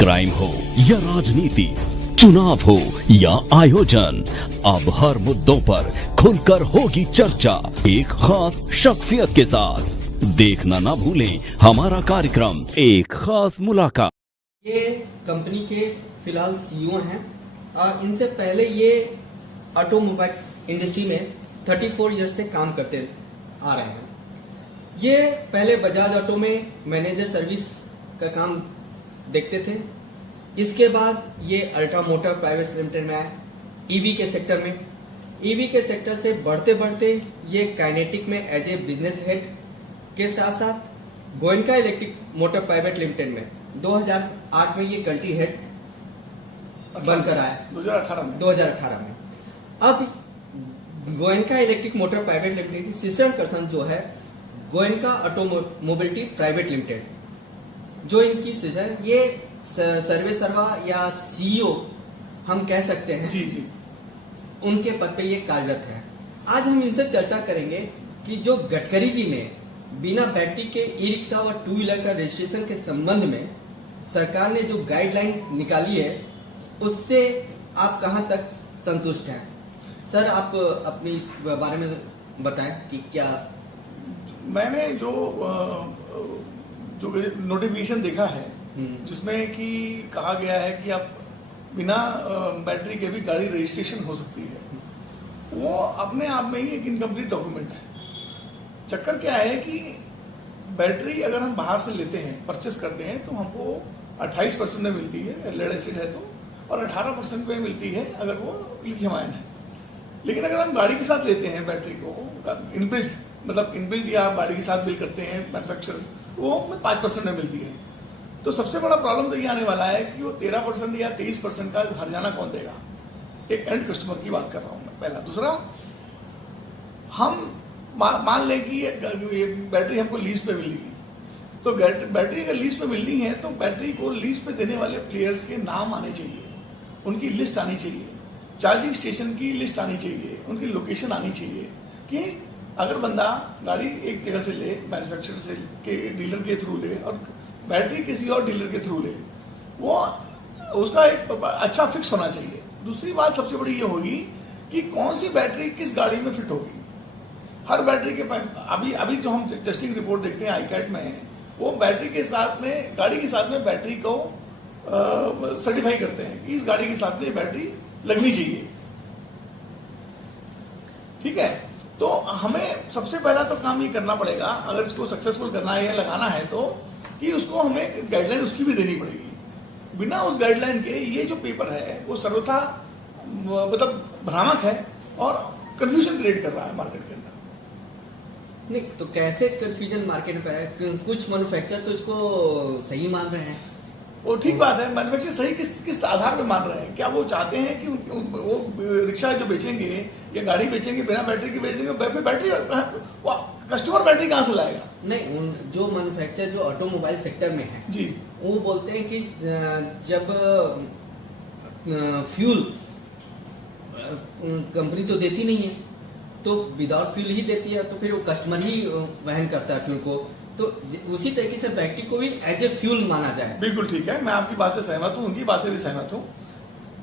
Crime हो या राजनीति, चुनाव हो या आयोजन, अब हर मुद्दों पर खुलकर होगी चर्चा एक खास शख्सियत के साथ। देखना ना भूलें हमारा कार्यक्रम एक खास मुलाकात। ये कंपनी के फिलहाल सीईओ हैं। इनसे पहले ये ऑटोमोबाइल इंडस्ट्री में 34 ईयर्स से काम करते आ रहे हैं। ये पहले बजाज ऑटो में मैनेजर सर्विस का काम देखते थे। इसके बाद ये अल्ट्रा मोटर प्राइवेट लिमिटेड में आए ईवी के सेक्टर में। ईवी के सेक्टर से बढ़ते बढ़ते ये काइनेटिक में एज ए बिजनेस हेड के साथ साथ Goenka electric motor private limited में 2008 में ये कंट्री हेड बनकर आया। 2018 में अब Goenka electric motor private limited की सिस्टर कंसर्न जो है गोयनका ऑटोमोबिलिटी प्राइवेट लिमिटेड, जो इनकी सिस्टर, ये सर्वे सर्वा या सीईओ हम कह सकते हैं। जी। उनके पद पे ये कार्यरत है। आज हम इनसे चर्चा करेंगे कि जो गडकरी जी ने बिना बैटरी के ई रिक्शा और टू व्हीलर का रजिस्ट्रेशन के संबंध में सरकार ने जो गाइडलाइन निकाली है उससे आप कहां तक संतुष्ट हैं? सर, आप अपनी इस बारे में बताएं कि क्या। मैंने जो नोटिफिकेशन देखा है जिसमें कि कहा गया है कि आप बिना बैटरी के भी गाड़ी रजिस्ट्रेशन हो सकती है, वो अपने आप में ही एक इनकम्प्लीट डॉक्यूमेंट है। चक्कर क्या है कि बैटरी अगर हम बाहर से लेते हैं, परचेस करते हैं, तो हमको 28% में मिलती है लेड एसिड है तो, और 18% में मिलती है अगर वो लिथियम आयन है। लेकिन अगर हम गाड़ी के साथ लेते हैं बैटरी को इनबिल्ट, मतलब इनबिल्ट या गाड़ी के साथ बिल करते हैं मैन्युफैक्चरर, वो 5% में मिलती है। तो सबसे बड़ा प्रॉब्लम तो ये आने वाला है कि वो 13% या 23% का हर्जाना कौन देगा। एक एंड कस्टमर की बात कर रहा हूं मैं, पहला। दूसरा, हम मान लें कि ये बैटरी हमको लीज पे मिलेगी, तो बैटरी अगर लीज पे मिलनी है तो बैटरी को लीज पे देने वाले प्लेयर्स के नाम आने चाहिए, उनकी लिस्ट आनी चाहिए, चार्जिंग स्टेशन की लिस्ट आनी चाहिए, उनकी लोकेशन आनी चाहिए कि अगर बंदा गाड़ी एक जगह से ले, मैन्युफैक्चरर से के डीलर के थ्रू ले और बैटरी किसी और डीलर के थ्रू ले, वो उसका एक अच्छा फिक्स होना चाहिए। दूसरी बात सबसे बड़ी ये होगी कि कौन सी बैटरी किस गाड़ी में फिट होगी। हर बैटरी के अभी जो हम टेस्टिंग रिपोर्ट देखते हैं आईकैट में, वो बैटरी के साथ में, गाड़ी के साथ में बैटरी को सर्टिफाई करते हैं कि इस गाड़ी के साथ में बैटरी लगनी चाहिए। ठीक है, तो हमें सबसे पहला तो काम ये करना पड़ेगा, अगर इसको सक्सेसफुल करना है या लगाना है, तो कि उसको हमें गाइडलाइन उसकी भी देनी पड़ेगी। बिना उस गाइडलाइन के ये जो पेपर है वो सर्वथा मतलब भ्रामक है और कंफ्यूजन क्रिएट कर रहा है मार्केट के अंदर। नहीं तो कैसे कंफ्यूजन मार्केट पे है? कुछ मैन्युफैक्चरर तो इसको सही मान रहे हैं। वो ठीक बात है, मैन्युफैक्चरर सही किस आधार पे मान रहे हैं? क्या वो चाहते हैं कि वो रिक्शा जो बेचेंगे या गाड़ी बेचेंगे बिना बैटरी के बेचेंगे? बैटरी कस्टमर बैटरी कहां से लाएगा? नहीं, जो मैन्युफैक्चरर जो ऑटोमोबाइल सेक्टर में है जी, वो बोलते हैं कि जब फ्यूल कंपनी तो देती नहीं है, तो विदाउट फ्यूल ही देती है, तो फिर वो कस्टमर ही वहन करता है फ्यूल को। तो उसी तरीके से बैटरी को भी एज ए फ्यूल माना जाए। बिल्कुल ठीक है, मैं आपकी बात से सहमत हूँ, उनकी बात से भी सहमत हूँ।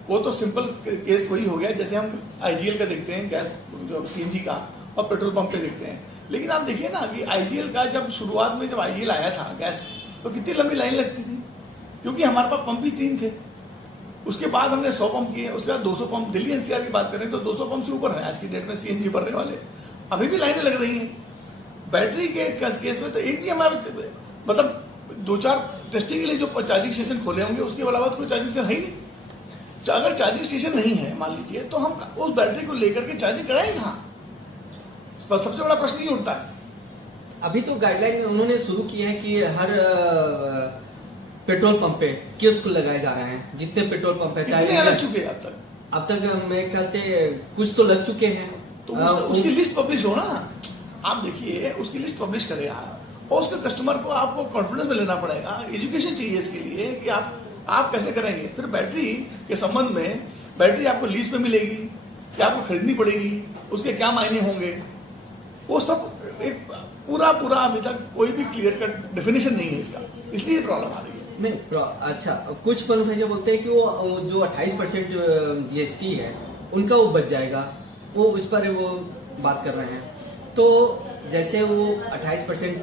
वो तो सिंपल केस वही हो गया जैसे हम आईजीएल का देखते हैं, गैस जो सीएनजी का, और पेट्रोल पंप पे देखते हैं। लेकिन आप देखिए ना कि आईजीएल का जब शुरुआत में जब आईजीएल आया था गैस, तो कितनी लंबी लाइन लगती थी, क्योंकि हमारे पास पंप भी 3 थे। उसके बाद हमने 100 पंप किए, उसके बाद 200 पंप। दिल्ली एनसीआर की बात करें तो 200 पंप से ऊपर है आज की डेट में सीएनजी भरने वाले, अभी भी लाइनें लग रही हैं। बैटरी के केस में तो एक भी हमारे मतलब 2-4 टेस्टिंग के लिए जो चार्जिंग स्टेशन खोले होंगे, उसके अलावा तो कोई चार्जिंग स्टेशन है ही नहीं। अगर चार्जिंग स्टेशन नहीं है मान लीजिए, तो हम उस बैटरी को लेकर के चार्जिंग कराएं कहां? सबसे बड़ा प्रश्न ये उठता है। अभी तो गाइडलाइन उन्होंने शुरू किया है कि हर पेट्रोल पंप पे कियोस्क लगाए जा रहे हैं। जितने पेट्रोल पंप है, चाहे लग चुके हैं अब तक मेरे ख्याल से कुछ तो लग चुके हैं। तो उसकी लिस्ट पब्लिश हो ना, आप देखिए उसकी लिस्ट पब्लिश करें आप, और उसके कस्टमर को आपको कॉन्फिडेंस में लेना पड़ेगा। एजुकेशन चाहिए इसके लिए कि आप कैसे करेंगे। फिर बैटरी के संबंध में, बैटरी आपको लीज पे मिलेगी कि आपको खरीदनी पड़ेगी, उसके क्या मायने होंगे, वो सब एक पूरा अभी तक कोई भी क्लियर कट डेफिनेशन नहीं है इसका, इसलिए प्रॉब्लम आ रही है। नहीं अच्छा, कुछ मैन्युफैक्चरर बोलते हैं कि वो जो 28% जीएसटी है उनका वो बच जाएगा, वो उस पर वो बात कर रहे हैं। तो जैसे वो 28%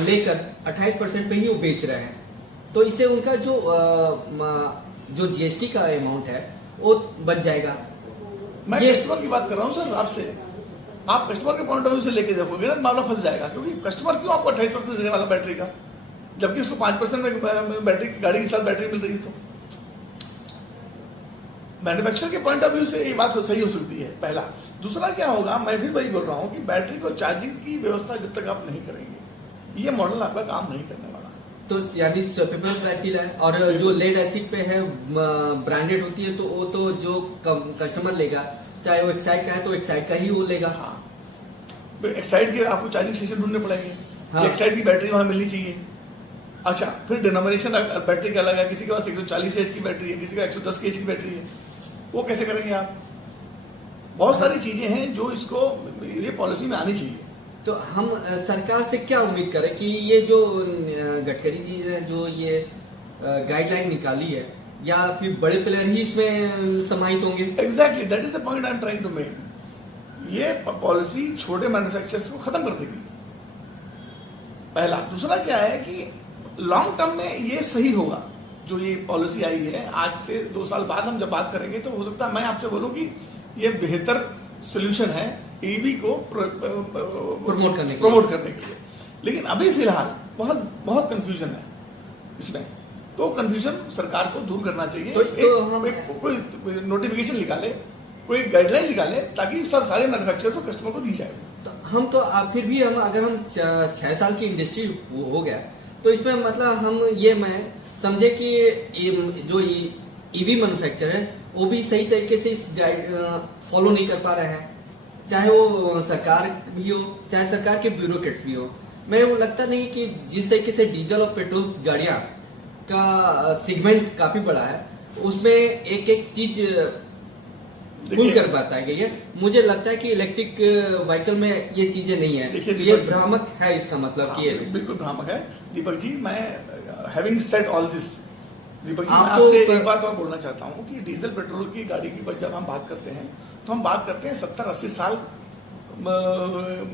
लेकर 28% पे ही वो बेच रहे हैं, तो इससे उनका जो जीएसटी का अमाउंट है वो बच जाएगा। मैं कस्टमर की बात कर रहा हूँ सर आपसे, आप कस्टमर के पॉइंट ऑफ व्यू से लेके देखोगे ना, मामला फंस जाएगा। क्योंकि कस्टमर क्यों आपको 28% देने वाला बैटरी का, जबकि उसको 5% में बैटरी गाड़ी के साथ बैटरी मिल रही है। तो मैन्युफैक्चर के पॉइंट ऑफ व्यू से ये बात सही हो सकती है, पहला। दूसरा क्या होगा, मैं फिर वही बोल रहा हूँ कि बैटरी को चार्जिंग की व्यवस्था जब तक आप नहीं करेंगे, ये मॉडल आपका काम नहीं करने वाला। तो यानी पेपर प्लेटिल है, और जो लेड एसिड पे है ब्रांडेड होती है, तो वो तो जो कस्टमर लेगा, चाहे वो एक्साइड का है तो एक्साइड का ही वो लेगा। हाँ, एक्साइड के आपको चार्जिंग स्टेशन ढूंढने पड़ेंगे। हाँ। एक्साइड की बैटरी वहां मिलनी चाहिए। अच्छा, फिर डिनोमिनेशन बैटरी का अलग है, किसी के पास 140 एच की बैटरी है, किसी का 110 एच की बैटरी है, वो कैसे करेंगे आप? बहुत सारी चीजें हैं जो इसको ये पॉलिसी में आनी चाहिए। तो हम सरकार से क्या उम्मीद करें कि ये जो गडकरी जी ने जो ये गाइडलाइन निकाली है, या फिर बड़े प्लेयर ही इसमें समाहित होंगे? Exactly, that is the point I am trying to make. ये पॉलिसी छोटे मैन्युफैक्चरर्स को खत्म कर देगी, पहला। दूसरा क्या है कि लॉन्ग टर्म में ये सही होगा, जो ये पॉलिसी आई है। आज से 2 साल बाद हम जब बात करेंगे तो हो सकता है मैं आपसे बोलूं कि ये बेहतर सोल्यूशन है ईवी को प्रमोट करने के लिए। लेकिन अभी फिलहाल बहुत बहुत कंफ्यूजन है इसमें, तो कंफ्यूजन सरकार को दूर करना चाहिए। कोई नोटिफिकेशन निकाले, कोई गाइडलाइन निकाले, ताकि सारे मैन्युफैक्चरर्स और कस्टमर को दी जाए। तो हम तो फिर भी अगर हम 6 साल की इंडस्ट्री हो गया, तो इसमें मतलब हम ये मैं समझे कि जो ईवी मैन्युफैक्चर है वो भी सही तरीके से इस गाइड फॉलो नहीं कर पा रहे हैं, चाहे वो सरकार भी हो, चाहे सरकार के ब्यूरोक्रेट्स भी हो। मेरे को लगता नहीं कि जिस तरीके से डीजल और पेट्रोल गाड़ियां का सेगमेंट काफी बड़ा है, उसमें एक एक चीज फुल कर पाता है। ये मुझे लगता है कि इलेक्ट्रिक व्हीकल में ये चीजें नहीं है। ये भ्रामक है, इसका मतलब कि ये बिल्कुल भ्रामक है। दीपक जी, मैं having said all this, Deepak ji, मैं आपको आपसे एक बात और बोलना चाहता हूँ कि डीजल पेट्रोल की गाड़ी की जब हम बात करते हैं तो हम बात करते हैं 70-80 साल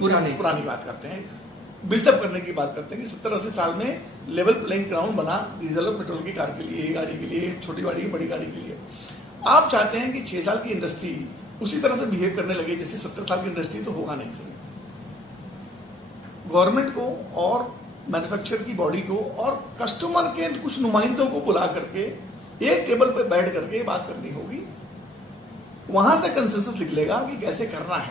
पुरानी बात करते हैं, बिल्डअप करने की बात करते हैं कि 70-80 साल में लेवल प्लेइंग ग्राउंड बना डीजल और पेट्रोल की कार के लिए, गाड़ी के लिए, छोटी गाड़ी की, बड़ी गाड़ी के लिए। आप चाहते हैं कि 6 साल की इंडस्ट्री उसी तरह से बिहेव करने लगे जैसे 70 साल की इंडस्ट्री, तो होगा नहीं सर। गवर्नमेंट को और मैन्युफैक्चर की बॉडी को और कस्टमर के कुछ नुमाइंदों को बुला करके एक टेबल पे बैठ करके बात करनी होगी, वहां से कंसेंसस निकलेगा कि कैसे करना है,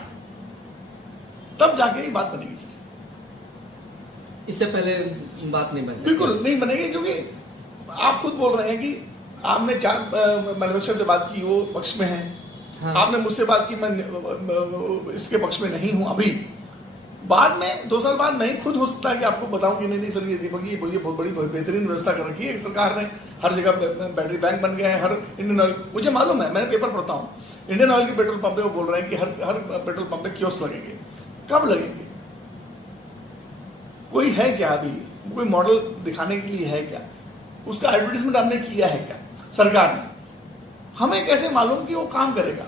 तब जाके ये बात बनेगी सर। इससे पहले बात नहीं बन सकती। बिल्कुल नहीं बनेगी, क्योंकि आप खुद बोल रहे हैं कि आपने 4 मैन्युफैक्चर से बात की, वो पक्ष में है। हाँ। आपने मुझसे बात की, मैं इसके पक्ष में नहीं हूं अभी। बाद में 2 साल बाद मैं खुद हो सकता है कि आपको बताऊं कि नहीं सर, ये दीपक ये बहुत बड़ी बेहतरीन व्यवस्था कर रखी है सरकार ने, हर जगह बैटरी बैंक बन गया है, हर इंडियन ऑयल, मुझे मालूम है, मैंने पेपर पढ़ता हूँ, इंडियन ऑयल के पेट्रोल पंप पे वो बोल रहे हैं कि हर पेट्रोल पंप पे कियोस्क लगेंगे। कब लगेंगे? कोई है क्या अभी? कोई मॉडल दिखाने के लिए है क्या? उसका एडवर्टाइजमेंट हमने किया है क्या सरकार ने? हमें कैसे मालूम कि वो काम करेगा?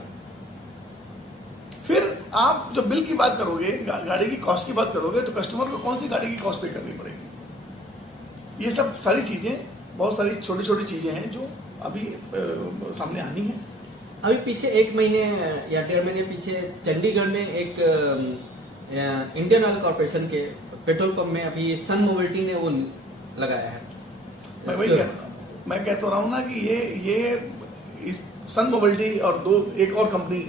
फिर आप जब बिल की बात करोगे, गाड़ी की कॉस्ट की बात करोगे, तो कस्टमर को कौन सी गाड़ी की कॉस्ट पे करनी पड़ेगी? ये सब सारी चीजें, बहुत सारी छोटी छोटी चीजें हैं जो अभी सामने आनी है। अभी पीछे 1 महीने या 1.5 महीने पीछे चंडीगढ़ में एक इंडियन ऑयल कॉर्पोरेशन के पेट्रोल पंप में अभी सन मोबिलिटी ने वो लगाया है। मैं कहता रहा हूँ ना कि ये सन मोबिलिटी और एक और कंपनी,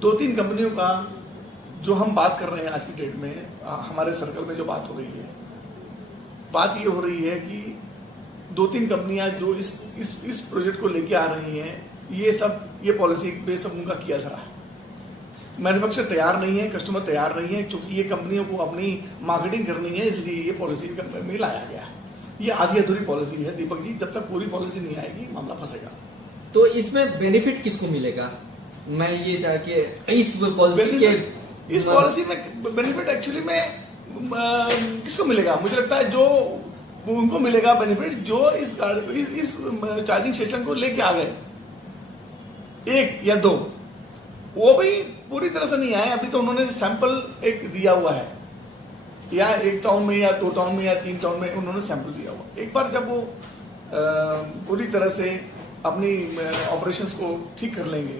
2-3 कंपनियों का जो हम बात कर रहे हैं आज की डेट में, हमारे सर्कल में जो बात हो रही है, बात ये हो रही है कि 2-3 कंपनियां जो इस प्रोजेक्ट को लेके आ रही हैं, ये पॉलिसी पे सब उनका किया जा रहा है। मैन्युफैक्चर तैयार नहीं है, कस्टमर तैयार नहीं है, क्योंकि ये कंपनियों को अपनी मार्केटिंग करनी है, इसलिए ये पॉलिसी में लाया गया है। ये आधी अधूरी पॉलिसी है दीपक जी, जब तक पूरी पॉलिसी नहीं आएगी मामला फंसेगा। तो इसमें बेनिफिट किसको मिलेगा? मैं ये जाके इस पॉलिसी में बेनिफिट एक्चुअली में किसको मिलेगा? मुझे लगता है जो वो उनको मिलेगा बेनिफिट जो इस चार्जिंग स्टेशन को लेके आ गए, 1 या 2, वो भी पूरी तरह से नहीं आए। अभी तो उन्होंने सैंपल एक दिया हुआ है, या 1 टाउन में या 2 टाउन में या 3 टाउन में उन्होंने सैंपल दिया हुआ। एक बार जब वो पूरी तरह से अपनी ऑपरेशंस को ठीक कर लेंगे,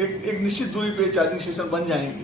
एक निश्चित दूरी पे चार्जिंग स्टेशन बन जाएंगे,